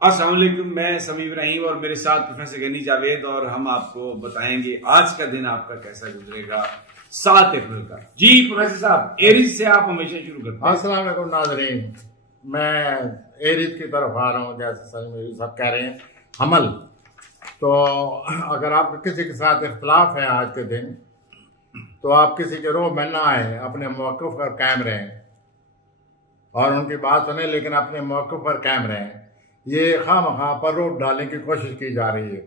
السلام علیکم، میں سمیع ابراہیم اور میرے ساتھ پروفیسر غنی جاوید، اور ہم آپ کو بتائیں گے آج کا دن آپ کا کیسا گزرے گا 7 اپریل کا۔ جی پروفیسر صاحب، ایریز سے آپ ہمیشہ شروع کرتے ہیں۔ السلام علیکم ناظرین، میں ایریز کی طرف آ رہا ہوں، جیسے سمیع صاحب کہہ رہے ہیں حمل۔ تو اگر آپ کسی کے ساتھ اختلاف ہے آج کے دن، تو آپ کسی کے روح میں نہ آئیں، اپنے موقف پر قائم رہیں اور ان کی بات سنیں، لیکن اپنے موقف پر قائم رہیں۔ یہ خواہ مخواہ پر روپ ڈالنے کی کوشش کی جا رہی ہے۔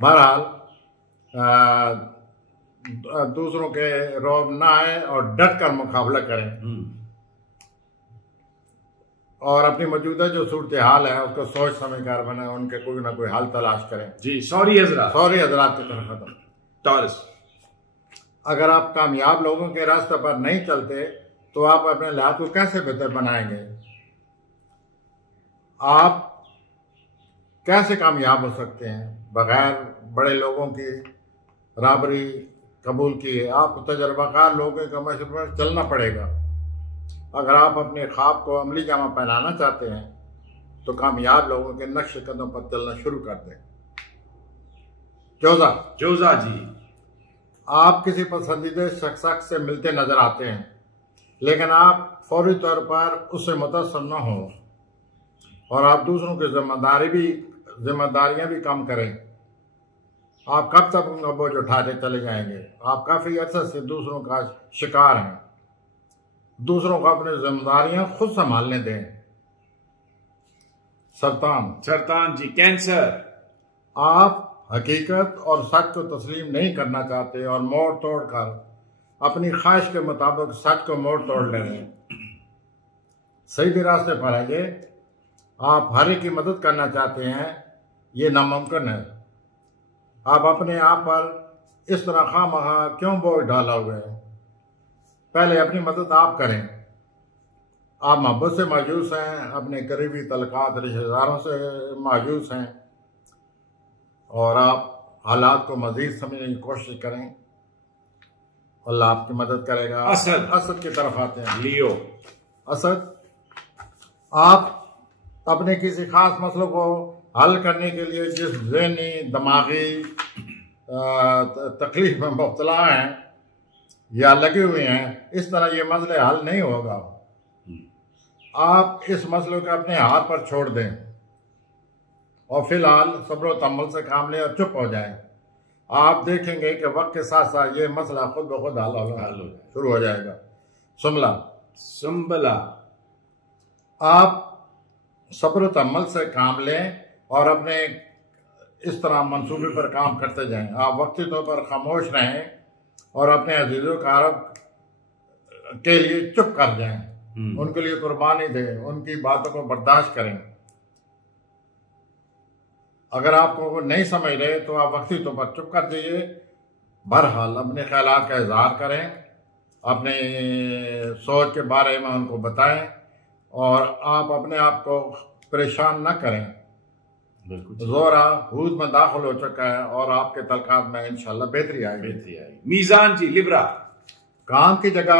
بہرحال دوسروں کے روب نہ آئیں اور ڈٹ کر مقابلہ کریں، اور اپنی موجودہ جو صورتحال ہے اس کو سوچ سمجھ کر بنائیں، ان کے کوئی نہ کوئی حل تلاش کریں۔ جی سوری حضرات کی طرف ختم ٹارس۔ اگر آپ کامیاب لوگوں کے راستے پر نہیں چلتے تو آپ اپنے لحاظ کو کیسے بہتر بنائیں گے؟ آپ کیسے کامیاب ہو سکتے ہیں بغیر بڑے لوگوں کی رابری قبول کیے؟ آپ کو تجربہ کار لوگوں کے مشورے پر چلنا پڑے گا۔ اگر آپ اپنے خواب کو عملی جامہ پہنانا چاہتے ہیں تو کامیاب لوگوں کے نقش قدم پر چلنا شروع کر دیں۔ جوزا جی، آپ کسی پسندیدہ شخص سے ملتے نظر آتے ہیں، لیکن آپ فوری طور پر اس سے متاثر نہ ہوں، اور آپ دوسروں کی ذمہ داریاں بھی کم کریں۔ آپ کب تک ان کا بوجھ اٹھاتے چلے جائیں گے؟ آپ کافی عرصے سے دوسروں کا شکار ہیں۔ دوسروں کو اپنی ذمہ داریاں خود سنبھالنے دیں۔ سرطان جی، کینسر۔ آپ حقیقت اور سچ کو تسلیم نہیں کرنا چاہتے اور موڑ توڑ کر اپنی خواہش کے مطابق سچ کو موڑ توڑ لے رہے ہیں۔ صحیح راستے پر ہیں یہ۔ آپ ہر ایک کی مدد کرنا چاہتے ہیں، یہ ناممکن ہے۔ آپ اپنے آپ پر اس طرح خواہ مخواہ کیوں بوجھ ڈالا ہوئے ہیں؟ پہلے اپنی مدد آپ کریں۔ آپ محبت سے مایوس ہیں، اپنے قریبی تعلقات رشتہ داروں سے مایوس ہیں، اور آپ حالات کو مزید سمجھنے کی کوشش کریں۔ اللہ آپ کی مدد کرے گا۔ اسد کی طرف آتے ہیں۔ لیو۔ اسد، آپ اپنے کسی خاص مسئلے کو حل کرنے کے لیے جس ذہنی دماغی تکلیف میں مبتلا ہیں یا لگے ہوئے ہیں، اس طرح یہ مسئلہ حل نہیں ہوگا۔ آپ اس مسئلے کو اپنے ہاتھ پر چھوڑ دیں اور فی الحال صبر و تحمل سے کام لیں اور چپ ہو جائیں۔ آپ دیکھیں گے کہ وقت کے ساتھ ساتھ یہ مسئلہ خود بخود حل شروع ہو جائے گا۔ سنبلا۔ آپ صبر و تحمل سے کام لیں اور اپنے اس طرح منصوبے پر کام کرتے جائیں۔ آپ وقتی طور پر خاموش رہیں اور اپنے عزیزوں کا عرب کے لیے چپ کر جائیں، ان کے لیے قربانی دیں، ان کی باتوں کو برداشت کریں۔ اگر آپ کو نہیں سمجھ رہے تو آپ وقتی طور پر چپ کر دیجیے۔ بہرحال اپنے خیالات کا اظہار کریں، اپنے سوچ کے بارے میں ان کو بتائیں، اور آپ اپنے آپ کو پریشان نہ کریں۔ زورا حود میں داخل ہو چکا ہے اور آپ کے تعلقات میں انشاءاللہ بہتری آئے گی۔ میزان جی، لبرا۔ کام کی جگہ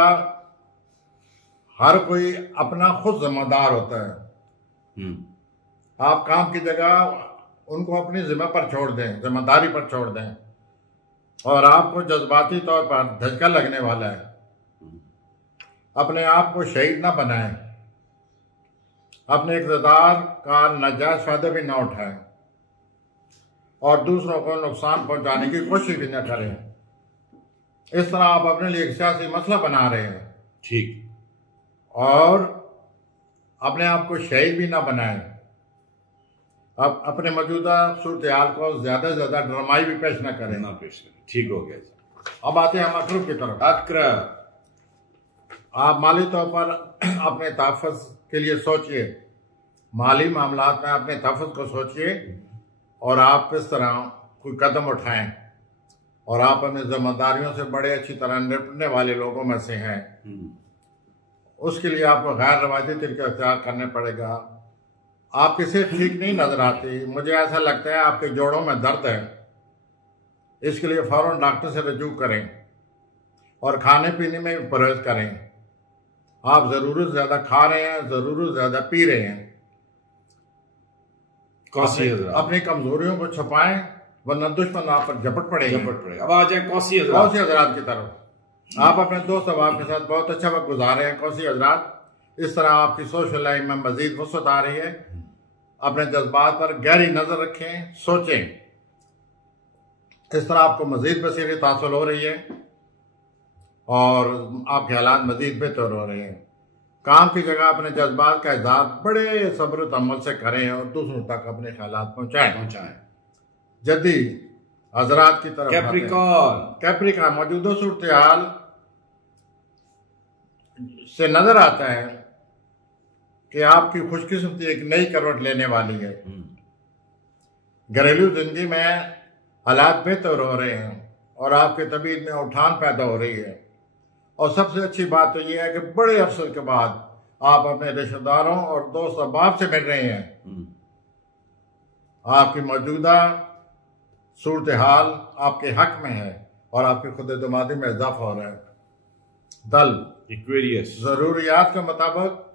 ہر کوئی اپنا خود ذمہ دار ہوتا ہے۔ آپ کام کی جگہ ان کو اپنی ذمہ پر چھوڑ دیں، ذمہ داری پر چھوڑ دیں، اور آپ کو جذباتی طور پر دھچکا لگنے والا ہے۔ اپنے آپ کو شہید نہ بنائیں، اپنے اقتدار کا ناجائز فائدہ بھی نہ اٹھائیں، اور دوسروں کو نقصان پہنچانے کی کوشش بھی نہ کریں۔ اس طرح آپ اپنے لیے ایک سیاسی مسئلہ بنا رہے ہیں۔ ٹھیک۔ اور اپنے آپ کو شہید بھی نہ بنائیں۔ اب اپنے موجودہ صورتحال کو زیادہ سے زیادہ ڈرامائی بھی پیش نہ کریں۔ ٹھیک ہو گیا۔ اب آتے ہیں ہم اقرب کی طرف۔ آپ مالی طور پر اپنے تحفظ کے لیے سوچئے، مالی معاملات میں اپنے تحفظ کو سوچئے، اور آپ اس طرح کوئی قدم اٹھائیں، اور آپ اپنی ذمہ داریوں سے بڑے اچھی طرح نپٹنے والے لوگوں میں سے ہیں۔ اس کے لیے آپ کو غیر روایتی طریقے اختیار کرنے پڑے گا۔ آپ کی صحت ٹھیک نہیں نظر آتی، مجھے ایسا لگتا ہے آپ کے جوڑوں میں درد ہے۔ اس کے لیے فوراً ڈاکٹر سے رجوع کریں، اور کھانے پینے میں بھی پرہیز کریں۔ آپ ضرورت زیادہ کھا رہے ہیں، ضرورت زیادہ پی رہے ہیں۔ قوسی حضرات اپنی کمزوریوں کو چھپائیں ورنہ دشمن آپ پر جھپٹ پڑے گا. اب آ جائیں قوسی حضرات. قوسی حضرات کی طرف آپ اپنے دوست احباب کے ساتھ بہت اچھا وقت گزارے ہیں. قوسی حضرات اس طرح آپ کی سوشل لائف میں مزید وسعت آ رہی ہے. اپنے جذبات پر گہری نظر رکھیں, سوچیں. اس طرح آپ کو مزید بصیرت حاصل ہو رہی ہے اور آپ کے حالات مزید بہتر ہو رہے ہیں. کام کی جگہ اپنے جذبات کا اظہار بڑے صبر و تحمل سے کریں اور دوسروں تک اپنے خیالات پہنچائیں. جدی حضرات کی طرف کیپریکان موجودہ صورتحال سے نظر آتا ہے کہ آپ کی خوش قسمتی ایک نئی کروٹ لینے والی ہے. گھریلو زندگی میں حالات بہتر ہو رہے ہیں اور آپ کے طبیعت میں اٹھان پیدا ہو رہی ہے. اور سب سے اچھی بات تو یہ ہے کہ بڑے عرصے کے بعد آپ اپنے رشتہ داروں اور دوست احباب سے مل رہے ہیں. آپ کی موجودہ صورتحال آپ کے حق میں ہے اور آپ کی خود اعتمادی میں اضافہ ہو رہا ہے. دل ایکویریس ضروریات کے مطابق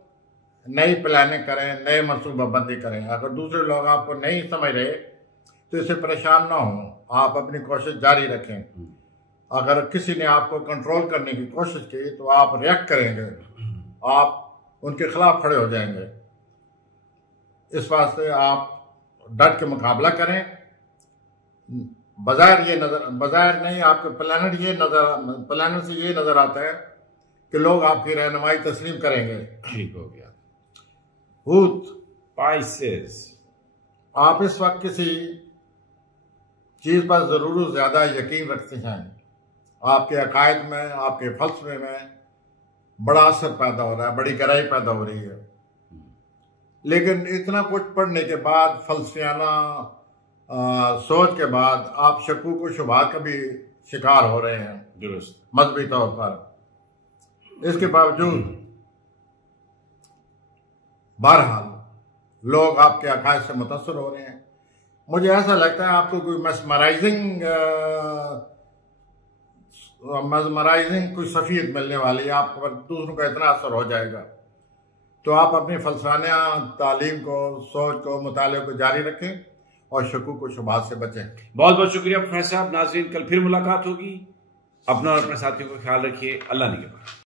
نئی پلاننگ کریں, نئے منصوبہ بندی کریں. اگر دوسرے لوگ آپ کو نہیں سمجھ رہے تو اسے پریشان نہ ہوں, آپ اپنی کوشش جاری رکھیں. اگر کسی نے آپ کو کنٹرول کرنے کی کوشش کی تو آپ ریئیکٹ کریں گے, آپ ان کے خلاف کھڑے ہو جائیں گے. اس واسطے آپ ڈٹ کے مقابلہ کریں. بظاہر نہیں, آپ کے پلانر سے یہ نظر آتا ہے کہ لوگ آپ کی رہنمائی تسلیم کریں گے. ٹھیک ہو گیا. ہوت پائسز آپ اس وقت کسی چیز پر ضرور زیادہ یقین رکھتے ہیں. آپ کے عقائد میں, آپ کے فلسفے میں بڑا اثر پیدا ہو رہا ہے, بڑی گہرائی پیدا ہو رہی ہے. لیکن اتنا کچھ پڑھنے کے بعد, فلسفیانہ سوچ کے بعد آپ شکوک و شبہات کا بھی شکار ہو رہے ہیں. درست. مذہبی طور پر. اس کے باوجود بہرحال لوگ آپ کے عقائد سے متاثر ہو رہے ہیں. مجھے ایسا لگتا ہے آپ کو کوئی مسمرائزنگ کوئی سفید ملنے والی ہے. آپ پر دوسروں کا اتنا اثر ہو جائے گا. تو آپ اپنی فلسفانہ تعلیم کو, سوچ کو, مطالعے کو جاری رکھیں اور شکوک و شبہات سے بچیں. بہت بہت شکریہ پروفیسر صاحب. ناظرین, کل پھر ملاقات ہوگی. اپنا اور اپنے ساتھیوں کا خیال رکھیے. اللہ نگہبان.